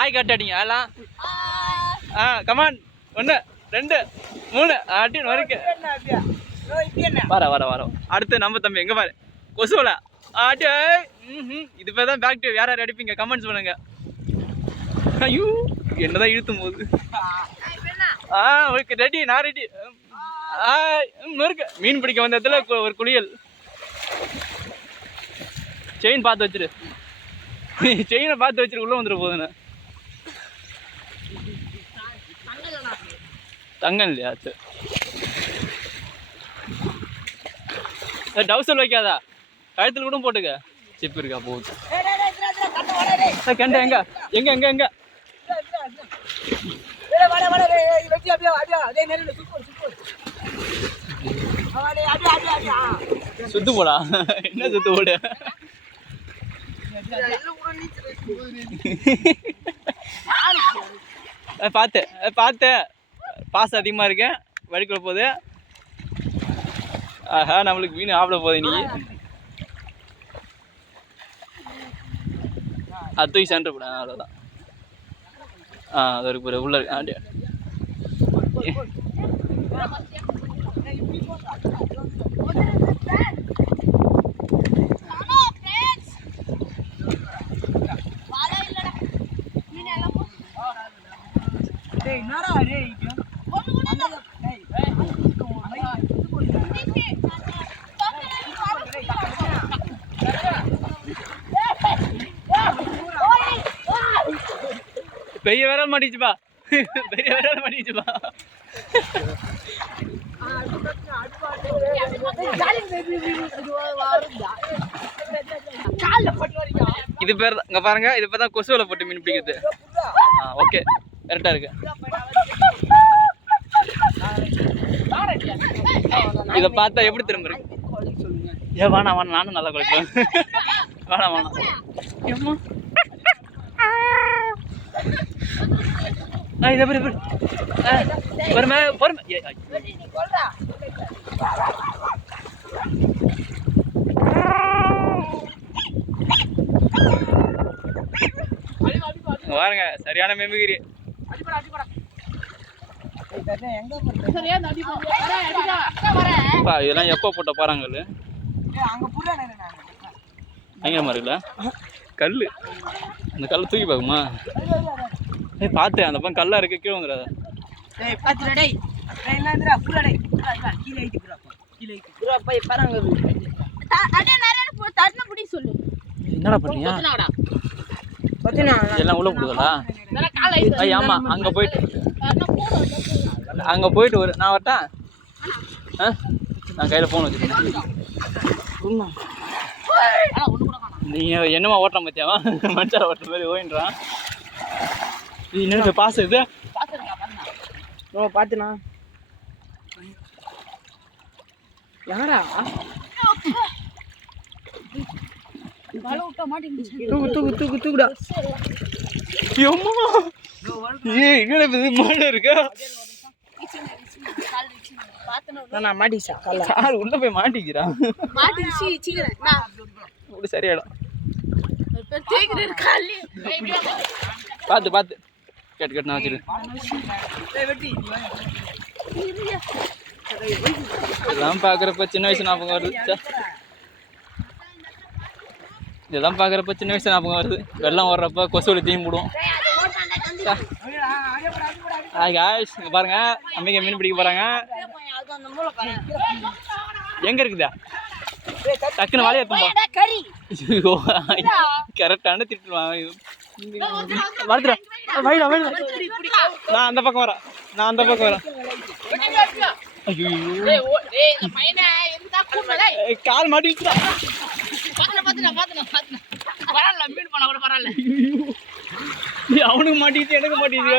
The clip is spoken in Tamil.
ஆய் கட்டாடிங்க அதெல்லாம். கமான் 1 2 3 அப்படின்னு வரைக்கும் வர வர வர. அடுத்து நம்ம தம்பி எங்க பாரு கொசுவலா ஆட்டி. இது பேர் தான் பேக் டு. யார் யார் அடிப்பீங்க கமெண்ட்ஸ் பண்ணுங்க. ஐயோ என்னதான் இழுத்தும் போது. ஓகே ரெடி, நான் ரெடி. இருக்கு மீன் பிடிக்க வந்த இடத்துல ஒரு குளியல். செயின் பார்த்து வச்சிரு, செயினை பார்த்து வச்சிரு, உள்ள வந்துட போதுண்ணே. தங்கம் இல்லையா? டவுசல் வைக்காதா, கழுத்தில் கூட போட்டுக்க. சிப்பு இருக்கா போகுது. கண்ட எங்க எங்க எங்க எங்க சுத்து போடா. என்ன சுத்து போடு? பார்த்து பார்த்து பாசம் அதிகமாக இருக்கு, வடிக்குள்ள போகுது. ஆஹா நம்மளுக்கு மீன் ஆப்பிட போகுது. நீ அது தூக்கி சென்டர் போட. அவ்வளோதான். அது ஒரு உள்ள இருக்கு. ஆண்டியா பெரிய விரல் மாட்டிச்சுப்பா, பெரிய விரல் மாட்டிச்சுப்பா. இது பேர் இங்க பாருங்க, இது பேர் தான் கொசுவலை போட்டு மீன் பிடிக்கிறது. ஓகே கரெக்டா இருக்கு. இதை பார்த்தா எப்படி திரும்ப இருக்கு? ஏன் வேணாம் வேணாம், நானும் நல்லா குளிப்பேன். வேணாம் வேணாம். இதை பொறுமை பொறுமை. பாருங்க சரியான மெமிகிரி. இதெல்லாம் எப்போ போட்ட பாறாங்கல் பயங்கரமா இருக்குல்ல கல். அந்த கல்லை தூக்கி பார்க்குமா? பார்த்து அந்த பக்கம் கல்லா இருக்கு, கீழே வந்துடாத. என்னடா பண்ணீங்க? எல்லாம் உள்ள போடுதா? ஆமா அங்க போயிட்டு ஒரு நான் வரட்டா? நான் கையில போன் வச்சுருக்கேன். நீங்க என்னமா ஓட்டுறான் பத்தியாவா? மனுஷார ஓட்டுற மாதிரி ஓயின்றான். என்ன பாசம் இது? பாத்துனா யாரா தூக்குடா. இருக்கா உள்ள போய் மாட்டிக்கிறான். சரியாயிடும். பாத்து பாத்து கேட்டு கேட்டு நான் வச்சிருக்கேன். இதெல்லாம் பாக்குறப்ப சின்ன வயசு ஞாபகம் வருது. இதெல்லாம் பாக்குறப்ப சின்ன வயசு ஞாபகம் வருது. வெள்ளம் ஓடுறப்ப கொசுவலி தீம் போடுவோம். இங்க பாருங்க அம்மிங்க மீன் பிடிக்க போறாங்க. எங்க இருக்குதா? டக்குன்னு வாழையா கரெக்டான திட்டுவாங்க. நான் அந்த பக்கம் வரேன், நான் அந்த பக்கம் வரேன். கால் மாட்டிச்சுடா. அவனுக்கு மாட்டிச்சு எனக்கு மாட்டிச்சு.